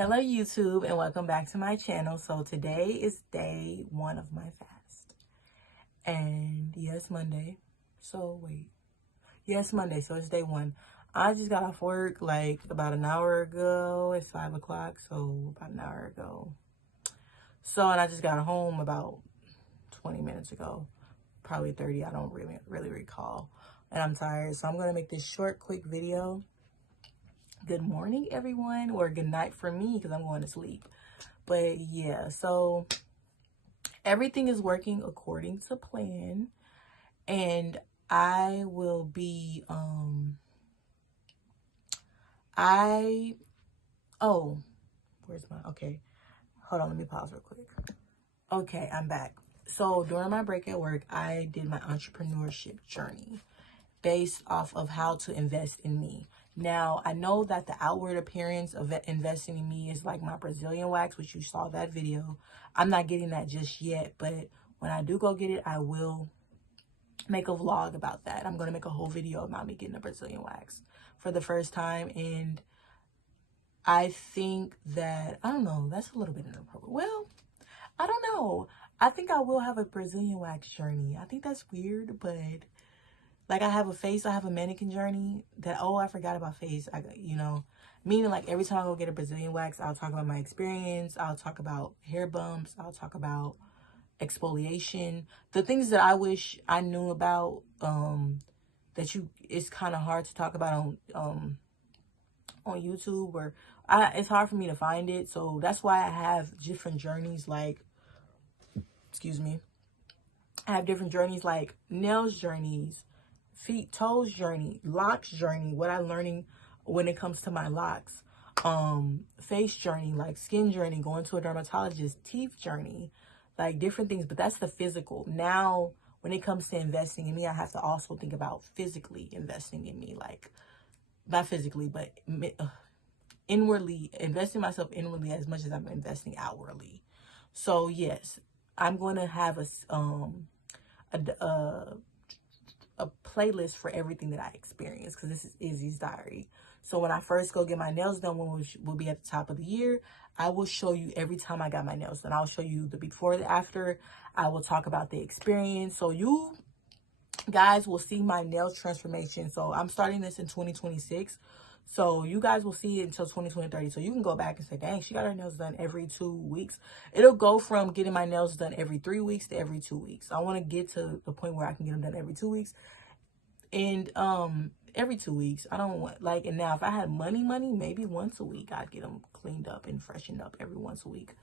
Hello YouTube, and welcome back to my channel. So today is day 1 of my fast, and yes, Monday. Monday, so it's day 1. I just got off work like about an hour ago. It's 5 o'clock, so about an hour ago. And I just got home about 20 minutes ago, probably 30. I don't really recall, and I'm tired, so I'm gonna make this short, quick video. Good morning, everyone, or good night for me because I'm going to sleep. But yeah, so everything is working according to plan, and I will be okay, hold on, let me pause real quick. Okay, I'm back. So during my break at work, I did my entrepreneurship journey based off of how to invest in me. Now, I know that the outward appearance of investing in me is like my Brazilian wax, which you saw that video. I'm not getting that just yet, but when I do go get it, I will make a vlog about that. I'm going to make a whole video about me getting a Brazilian wax for the first time. And I think that, I don't know, that's a little bit inappropriate. Well, I don't know. I think I will have a Brazilian wax journey. I think that's weird, but like I have a mannequin journey that, I forgot about face. Meaning like every time I go get a Brazilian wax, I'll talk about my experience. I'll talk about hair bumps. I'll talk about exfoliation. The things that I wish I knew about, it's kind of hard to talk about on YouTube, or it's hard for me to find it. So that's why I have different journeys like, I have different journeys like nails journeys, feet, toes journey, locks journey, what I'm learning when it comes to my locks, face journey, like skin journey, going to a dermatologist, teeth journey, like different things. But that's the physical. Now, when it comes to investing in me, I have to also think about physically investing in me, like not physically, but inwardly, investing myself inwardly as much as I'm investing outwardly. So yes, I'm going to have a playlist for everything that I experience, because this is Izzy's diary. So when I first go get my nails done, when we'll be at the top of the year, I will show you every time I got my nails done. I'll show you the before, the after. I will talk about the experience, so you guys will see my nail transformation. So I'm starting this in 2026. So you guys will see it until 2030. So you can go back and say, dang, she got her nails done every 2 weeks. It'll go from getting my nails done every 3 weeks to every 2 weeks. I want to get to the point where I can get them done every 2 weeks. And every 2 weeks. I don't want, like, and now if I had money, maybe once a week, I'd get them cleaned up and freshened up every once a week.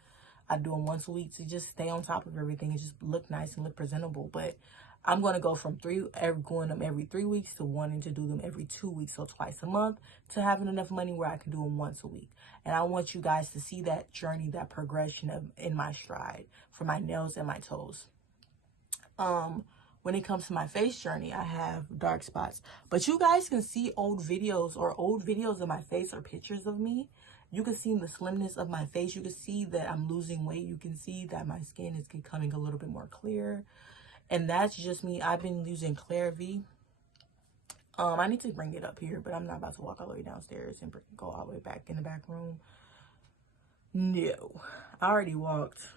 I'd do them once a week to just stay on top of everything and just look nice and look presentable. But I'm going to go from going them every 3 weeks to wanting to do them every 2 weeks, so twice a month, to having enough money where I can do them once a week. And I want you guys to see that journey, that progression in my stride for my nails and my toes. When it comes to my face journey, I have dark spots, but you guys can see old videos of my face or pictures of me. You can see the slimness of my face. You can see that I'm losing weight. You can see that my skin is becoming a little bit more clear. And that's just me. I've been using CeraVe. I need to bring it up here, but I'm not about to walk all the way downstairs and go all the way back in the back room. No, I already walked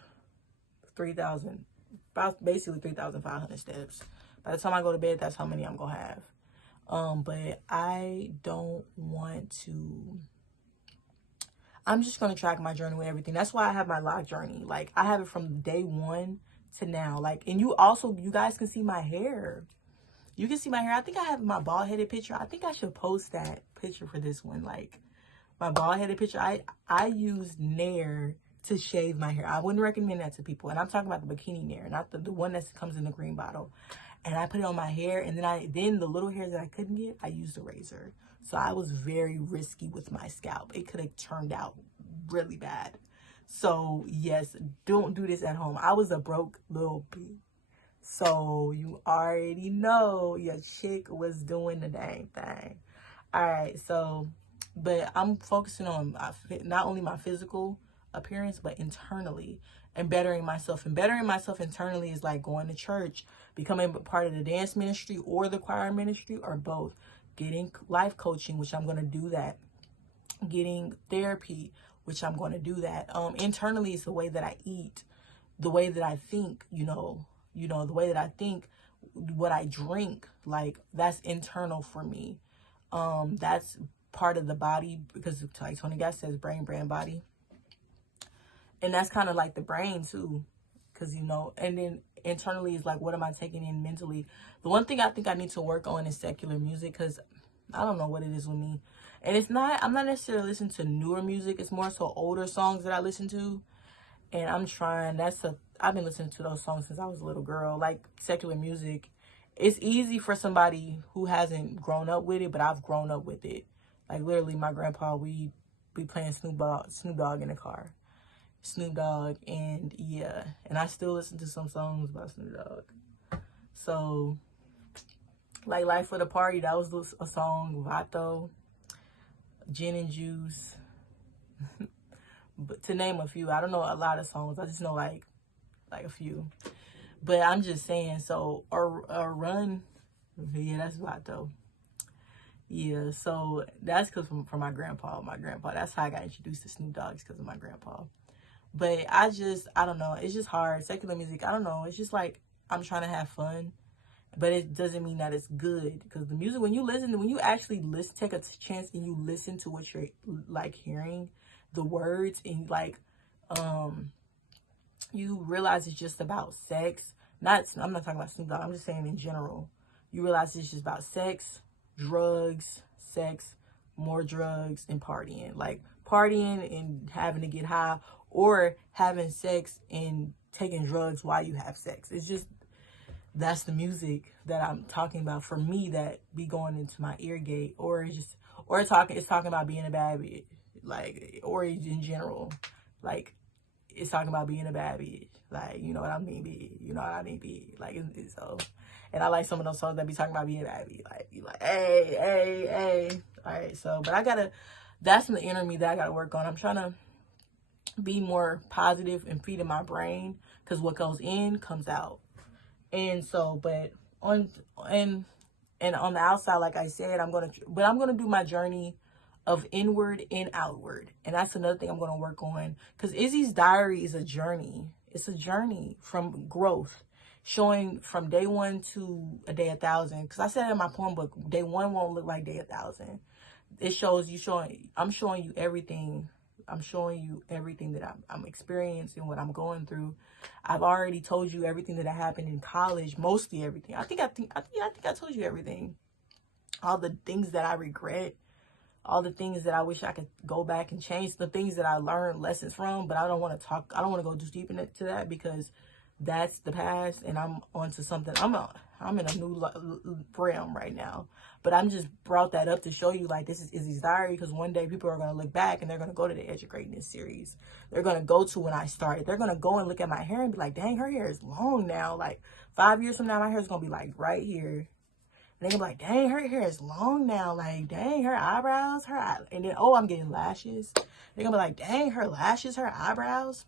3,000, basically 3,500 steps. By the time I go to bed, that's how many I'm gonna have. But I don't want to. I'm just gonna track my journey with everything. That's why I have my lock journey. Like, I have it from day 1 to now. Like, and you guys can see my hair. You can see my hair. I think I have my bald headed picture. I think I should post that picture for this one. Like, my bald headed picture. I used Nair to shave my hair. I wouldn't recommend that to people. And I'm talking about the bikini Nair, not the one that comes in the green bottle. And I put it on my hair, and then the little hairs that I couldn't get, I used a razor. So I was very risky with my scalp. It could have turned out really bad. So yes, don't do this at home. I was a broke little bitch. So you already know your chick was doing the dang thing. All right, so, but I'm focusing on not only my physical appearance, but internally, and bettering myself. And bettering myself internally is like going to church, becoming part of the dance ministry or the choir ministry, or both. Getting life coaching, which I'm going to do that. Getting therapy, which I'm going to do that. Internally, it's the way that I eat, the way that I think, the way that I think, what I drink, like that's internal for me. That's part of the body, because like Tony Gass says, brain, body. And that's kind of like the brain too, because, and then internally is like, what am I taking in mentally? The one thing I think I need to work on is secular music, because I don't know what it is with me. And I'm not necessarily listening to newer music. It's more so older songs that I listen to. And I'm trying, I've been listening to those songs since I was a little girl. Like secular music, it's easy for somebody who hasn't grown up with it, but I've grown up with it. Like literally my grandpa, we playing Snoop Dogg in the car. Snoop Dogg, and yeah. And I still listen to some songs about Snoop Dogg. So, like Life of the Party, that was a song, Vato, Gin and Juice. But to name a few, I don't know a lot of songs. I just know like a few. But I'm just saying, so or Run, yeah, that's Vato. Yeah, so that's because from my grandpa. That's how I got introduced to Snoop Dogg, because of my grandpa. But I don't know. It's just hard. Secular music, I don't know. It's just like I'm trying to have fun. But it doesn't mean that it's good. Because the music, when you actually take a chance and you listen to what you're like hearing, the words, and like, you realize it's just about sex. I'm not talking about Snoop Dogg. I'm just saying in general. You realize it's just about sex, drugs, more drugs, and partying. Like partying and having to get high, or having sex and taking drugs while you have sex. It's just, that's the music that I'm talking about for me, that be going into my ear gate, or it's talking about being a bad bitch, like, or in general, like, it's talking about being a bad bitch, like, you know what I mean, bitch, like, so, and I like some of those songs that be talking about being a bad bitch, like, you like, hey, all right, so, but that's the inner me that I gotta work on. I'm trying to be more positive and feeding my brain, because what goes in comes out. And so, but on the outside, like I said, I'm gonna do my journey of inward and outward. And that's another thing I'm gonna work on, because Izzy's diary is a journey. It's a journey from growth, showing from day one to a day 1,000. Because I said in my poem book, day one won't look like day 1,000. It shows I'm showing you everything. I'm showing you everything that I'm experiencing, what I'm going through. I've already told you everything that happened in college, mostly everything. I think I told you everything. All the things that I regret, all the things that I wish I could go back and change, the things that I learned lessons from, but I don't want to go too deep into that, because that's the past, and I'm onto something. I'm in a new realm right now, but I'm just brought that up to show you, like, this is Izzy's diary, because one day people are going to look back and they're going to go to the Edge of Greatness series. They're going to go to when I started. They're going to go and look at my hair and be like, dang, her hair is long now. Like 5 years from now, my hair is going to be like right here. And they're going to be like, dang, her hair is long now. Like, dang, her eyebrows, and then, I'm getting lashes. They're going to be like, dang, her lashes, her eyebrows.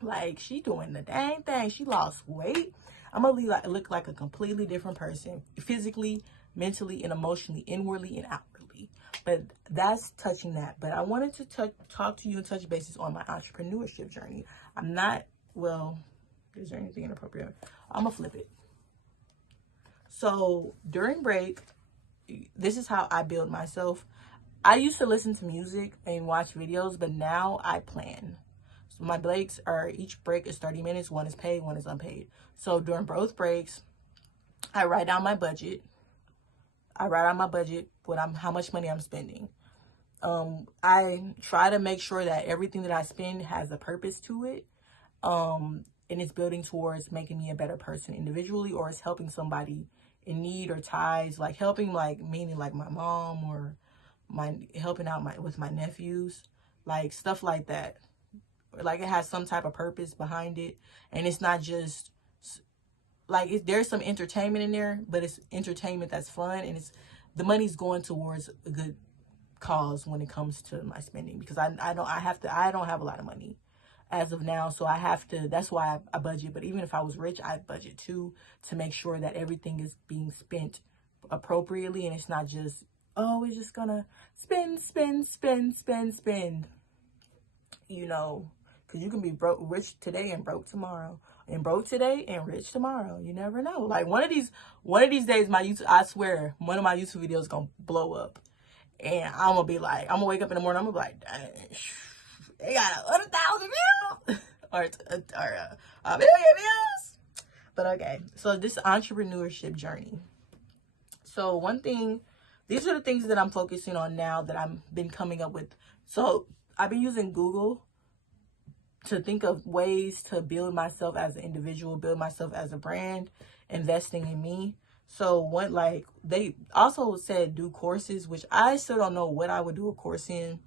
Like, she doing the dang thing. She lost weight. I'm going to look like a completely different person, physically, mentally, and emotionally, inwardly and outwardly. But that's touching that. But I wanted to talk to you and touch bases on my entrepreneurship journey. Is there anything inappropriate? I'm going to flip it. So during break, this is how I build myself. I used to listen to music and watch videos, but now I plan. So my breaks each break is 30 minutes. One is paid, one is unpaid. So during both breaks, I write down my budget. What how much money I'm spending. I try to make sure that everything that I spend has a purpose to it. And it's building towards making me a better person individually, or it's helping somebody in need, or ties, like helping, like meaning like my mom, or helping out with my nephews, like stuff like that. Like it has some type of purpose behind it, and it's not just like there's some entertainment in there, but it's entertainment that's fun, and the money's going towards a good cause when it comes to my spending, because I don't have a lot of money as of now, so that's why I budget. But even if I was rich, I'd budget too, to make sure that everything is being spent appropriately, and it's not just, we're just gonna spend. you know, because you can be rich today and broke tomorrow, and broke today and rich tomorrow. You never know. Like one of these days, my YouTube, I swear, one of my YouTube videos gonna blow up, and I'm gonna be like, I'm gonna wake up in the morning, I'm gonna be like, dang, they got 100,000 views or a million views. But okay, so this entrepreneurship journey. So one thing, these are the things that I'm focusing on now that I've been coming up with. So I've been using Google to think of ways to build myself as an individual, build myself as a brand, investing in me. So what, like, they also said do courses, which I still don't know what I would do a course in.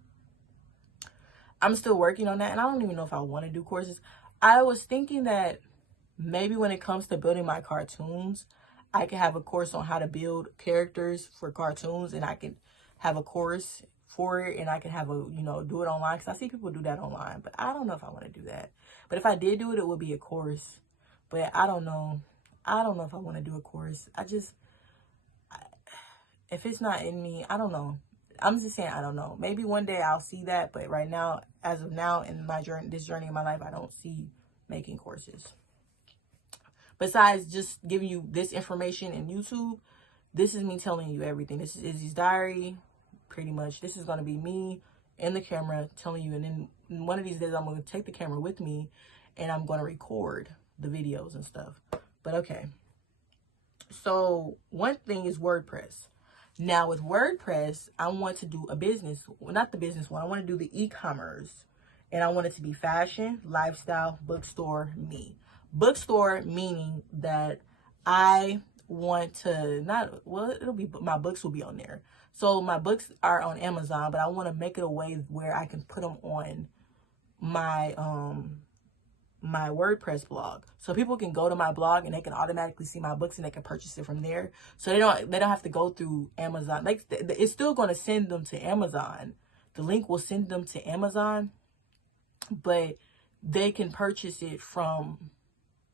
I'm still working on that, and I don't even know if I want to do courses. I was thinking that maybe when it comes to building my cartoons, I could have a course on how to build characters for cartoons, and I can have a course for it, and I can have a, you know, do it online, because I see people do that online, but I don't know if I want to do that. But if I did do it, it would be a course. But I don't know if I want to do a course. If it's not in me, I don't know. I'm just saying, I don't know. Maybe one day I'll see that, but right now, as of now, in my journey, this journey in my life, I don't see making courses. Besides just giving you this information in YouTube, this is me telling you everything. This is Izzy's diary, pretty much. This is going to be me in the camera telling you, and then one of these days I'm going to take the camera with me, and I'm going to record the videos and stuff. But okay. So one thing is WordPress. Now with WordPress, I want to do a business, well, not the business one. I want to do the e-commerce, and I want it to be fashion, lifestyle, bookstore, me. Bookstore meaning that I want to it'll be, my books will be on there. So my books are on Amazon, but I want to make it a way where I can put them on my my WordPress blog, so people can go to my blog and they can automatically see my books and they can purchase it from there. So they don't have to go through Amazon. Like, it's still going to send them to Amazon. The link will send them to Amazon, but they can purchase it from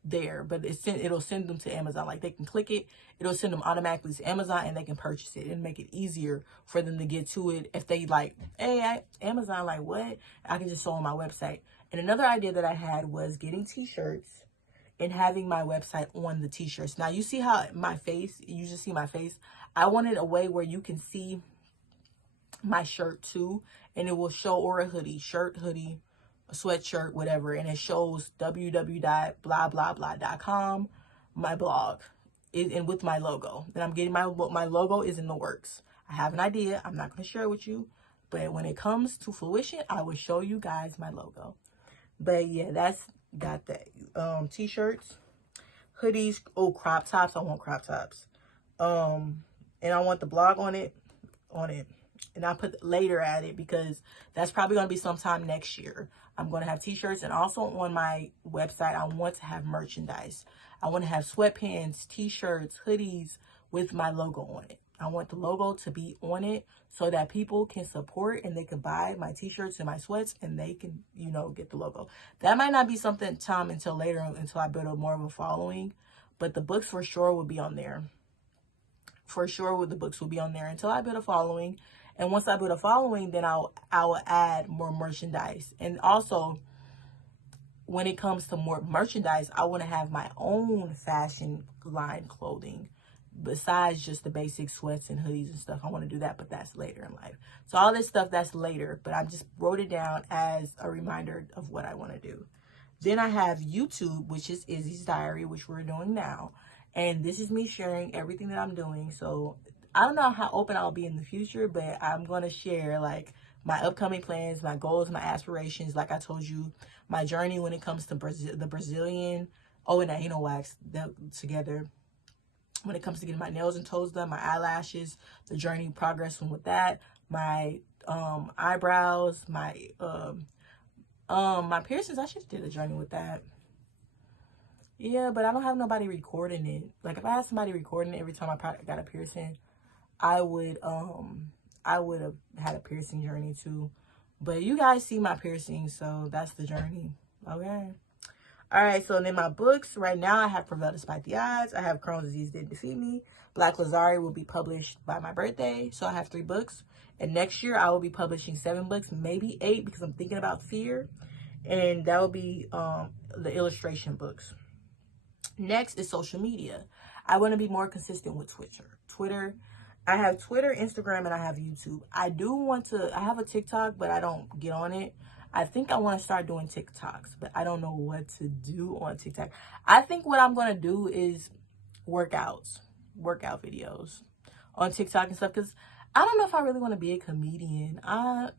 there. But it'll send them to Amazon. Like, they can click it, it'll send them automatically to Amazon, and they can purchase it and make it easier for them to get to it. If they like, hey, Amazon, like, what? I can just show on my website. And another idea that I had was getting t-shirts and having my website on the t-shirts. Now, you see how my face, you just see my face. I wanted a way where you can see my shirt too, and it will show, or a hoodie, shirt, hoodie, a sweatshirt, whatever, and it shows www.blablabla.com, my blog, and with my logo. And I'm getting my logo is in the works. I have an idea. I'm not going to share it with you, but when it comes to fruition, I will show you guys my logo. But yeah, that's got that. T-shirts, hoodies, crop tops. I want crop tops. And I want the blog on it. And I'll put later at it, because that's probably going to be sometime next year. I'm going to have t-shirts, and also on my website, I want to have merchandise. I want to have sweatpants, t-shirts, hoodies with my logo on it. I want the logo to be on it so that people can support and they can buy my t-shirts and my sweats, and they can, you know, get the logo. That might not be something until later, until I build up more of a following, but the books for sure will be on there. For sure, the books will be on there until I build a following. And once I build a following, then I will add more merchandise. And also, when it comes to more merchandise, I want to have my own fashion line clothing, besides just the basic sweats and hoodies and stuff. I want to do that, but that's later in life. So all this stuff, that's later, but I just wrote it down as a reminder of what I want to do. Then I have YouTube, which is Izzy's diary, which we're doing now. And this is me sharing everything that I'm doing. So I don't know how open I'll be in the future, but I'm going to share, like, my upcoming plans, my goals, my aspirations. Like I told you, my journey when it comes to the Brazilian, and the anal wax together. When it comes to getting my nails and toes done, my eyelashes, the journey progressing with that, my eyebrows, my piercings. I should have did a journey with that. Yeah, but I don't have nobody recording it. Like, if I had somebody recording it every time I got a piercing, I would have had a piercing journey too. But you guys see my piercing, so that's the journey. Okay. All right, so then my books. Right now, I have Prevail Despite the Odds. I have Crohn's Disease Didn't Defeat Me. Black Lazari will be published by my birthday. So I have 3 books. And next year I will be publishing 7 books, maybe 8, because I'm thinking about fear. And that will be the illustration books. Next is social media. I want to be more consistent with Twitter. I have Twitter, Instagram, and I have YouTube. I have a TikTok, but I don't get on it. I think I want to start doing TikToks, but I don't know what to do on TikTok. I think what I'm going to do is workout videos on TikTok and stuff, because I don't know if I really want to be a comedian.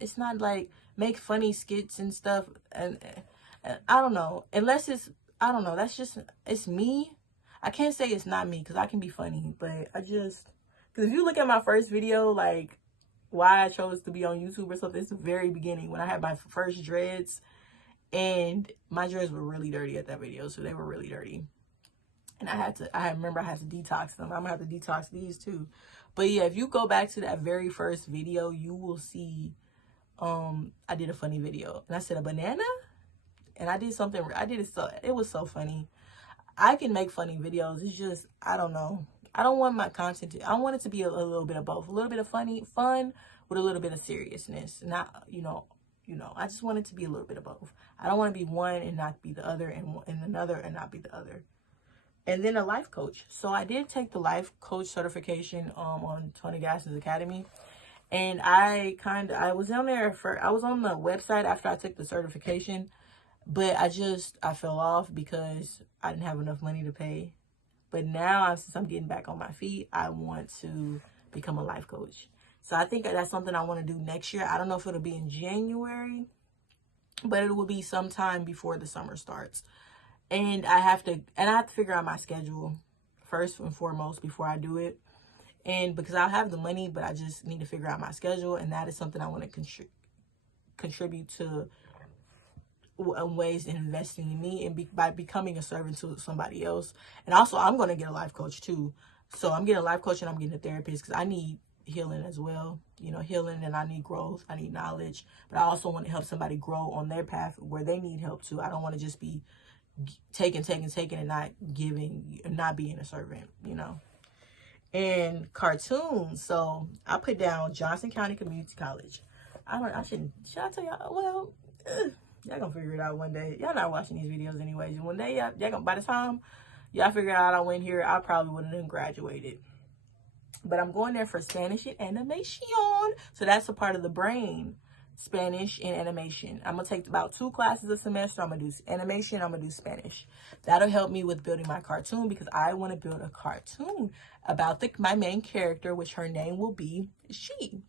It's not like make funny skits and stuff, and I don't know, unless I don't know, it's me. I can't say it's not me, because I can be funny, but because if you look at my first video, like why I chose to be on YouTube or something, it's the very beginning when I had my first dreads, and my dreads were really dirty at that video, so they were really dirty. And I remember I had to detox them. I'm gonna have to detox these too. But yeah, if you go back to that very first video, you will see I did a funny video. And I said a banana? And I did something, it was so funny. I can make funny videos. It's just, I don't know. I don't want my content I want it to be a little bit of both. A little bit of fun with a little bit of seriousness. Not, I just want it to be a little bit of both. I don't want to be one and not be the other, and another and not be the other. And then a life coach. So I did take the life coach certification on Tony Gass's Academy. And I was on the website after I took the certification, but I fell off because I didn't have enough money to pay. But now, since I'm getting back on my feet, I want to become a life coach. So I think that's something I want to do next year. I don't know if it'll be in January, but it will be sometime before the summer starts. And I have to figure out my schedule first and foremost before I do it. And because I'll have the money, but I just need to figure out my schedule. And that is something I want to contribute to ways in investing in me, and by becoming a servant to somebody else. And also, I'm going to get a life coach too. So I'm getting a life coach and I'm getting a therapist, because I need healing as well. Healing, and I need growth. I need knowledge. But I also want to help somebody grow on their path where they need help too. I don't want to just be taking and not giving, not being a servant, And cartoons. So I put down Johnson County Community College. Should I tell y'all? Well, y'all gonna figure it out one day. Y'all not watching these videos anyways. And one day, y'all gonna, by the time y'all figure out I went here, I probably wouldn't have graduated. But I'm going there for Spanish and animation. So that's a part of the brain. Spanish and animation. I'm going to take about 2 classes a semester. I'm going to do animation. I'm going to do Spanish. That'll help me with building my cartoon, because I want to build a cartoon about my main character, which her name will be She.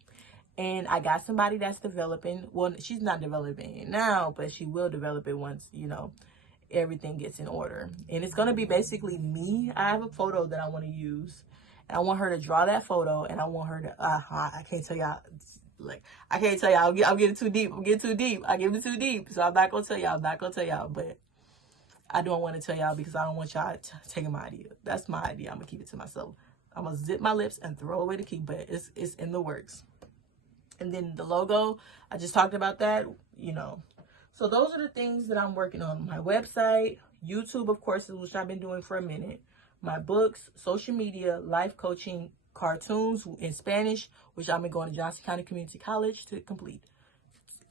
And I got somebody that's developing. Well, she's not developing it now, but she will develop it once, everything gets in order. And it's going to be basically me. I have a photo that I want to use. And I want her to draw that photo. And I want her to, I can't tell y'all. I can't tell y'all. I'm getting too deep. I give it too deep. So I'm not going to tell y'all. But I don't want to tell y'all, because I don't want y'all taking my idea. That's my idea. I'm going to keep it to myself. I'm going to zip my lips and throw away the key. But it's in the works. And then the logo, I just talked about that, So those are the things that I'm working on. My website, YouTube, of course, which I've been doing for a minute. My books, social media, life coaching, cartoons in Spanish, which I'm going to Johnson County Community College to complete.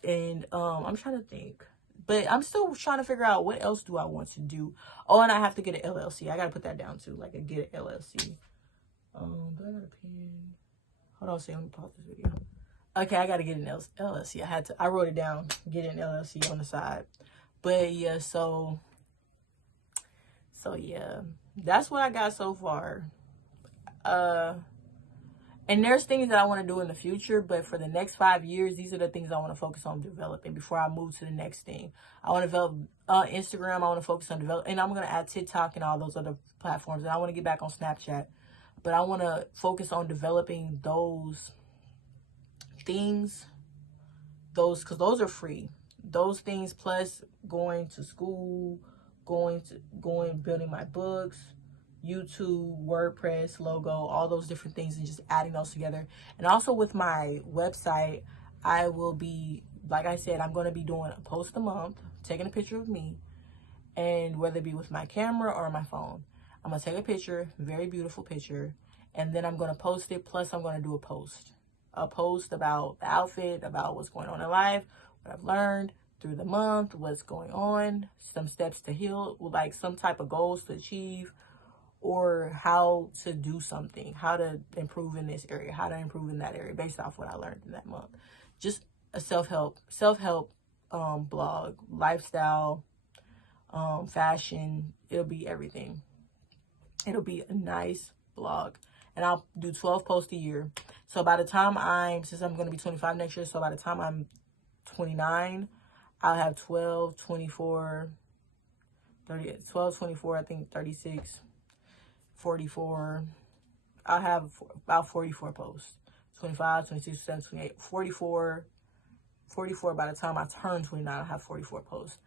And I'm trying to think. But I'm still trying to figure out what else do I want to do. Oh, and I have to get an LLC. I got to put that down too. Like, get an LLC. Do I got a pen? Hold on a second. Let me pause this video. Okay, I got to get an LLC. I wrote it down. Get an LLC on the side. But yeah, so yeah. That's what I got so far. And there's things that I want to do in the future, but for the next 5 years, these are the things I want to focus on developing before I move to the next thing. I want to develop Instagram. I want to focus on developing, and I'm going to add TikTok and all those other platforms. And I want to get back on Snapchat, but I want to focus on developing those things, because those are free. Those things, plus going to school, building my books, YouTube, WordPress, logo, all those different things, and just adding those together. And also with my website, I will be, like I said, I'm going to be doing a post a month, taking a picture of me, and whether it be with my camera or my phone, I'm going to take a picture, very beautiful picture, and then I'm going to post it, plus I'm going to do a post. a post about the outfit, about what's going on in life, what I've learned through the month, what's going on, some steps to heal, like some type of goals to achieve, or how to do something, how to improve in this area, how to improve in that area based off what I learned in that month. Just a self-help blog, lifestyle, fashion. It'll be everything. It'll be a nice blog. And I'll do 12 posts a year. So by the time since I'm going to be 25 next year, so by the time I'm 29, I'll have 12, 24, 30, 12, 24, I think 36, 44. I'll have about 44 posts. 25, 26, 27, 28, 44 by the time I turn 29, I'll have 44 posts.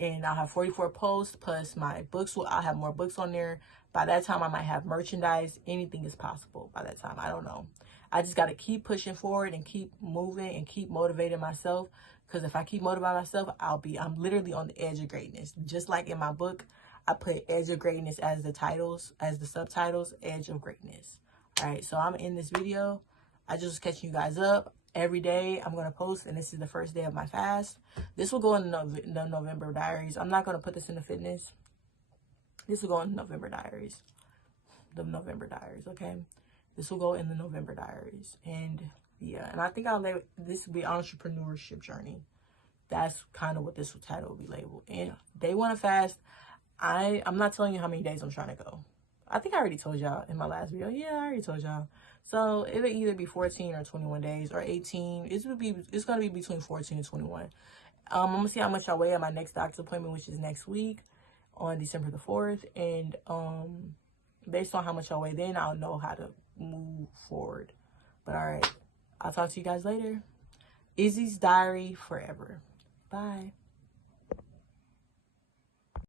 And I'll have 44 posts plus my books. I'll have more books on there. By that time, I might have merchandise. Anything is possible by that time. I don't know. I just got to keep pushing forward and keep moving and keep motivating myself. Because if I keep motivating myself, I'm literally on the edge of greatness. Just like in my book, I put edge of greatness as the subtitles, edge of greatness. All right, so I'm in this video. I just was catching you guys up. Every day I'm going to post, and this is the first day of my fast. This will go in the November diaries. I'm not going to put this in the fitness. This will go in the November diaries. The November diaries, okay? This will go in the November diaries. And yeah, and I think this will be Entrepreneurship Journey. That's kind of what this title will be labeled. And day one of fast, I'm not telling you how many days I'm trying to go. I think I already told y'all in my last video. Yeah, I already told y'all. So it'll either be 14 or 21 days or 18. It's going to be between 14 and 21. I'm going to see how much I weigh at my next doctor's appointment, which is next week on December the 4th. And based on how much I weigh then, I'll know how to move forward. But all right, I'll talk to you guys later. Izzy's Diary forever. Bye.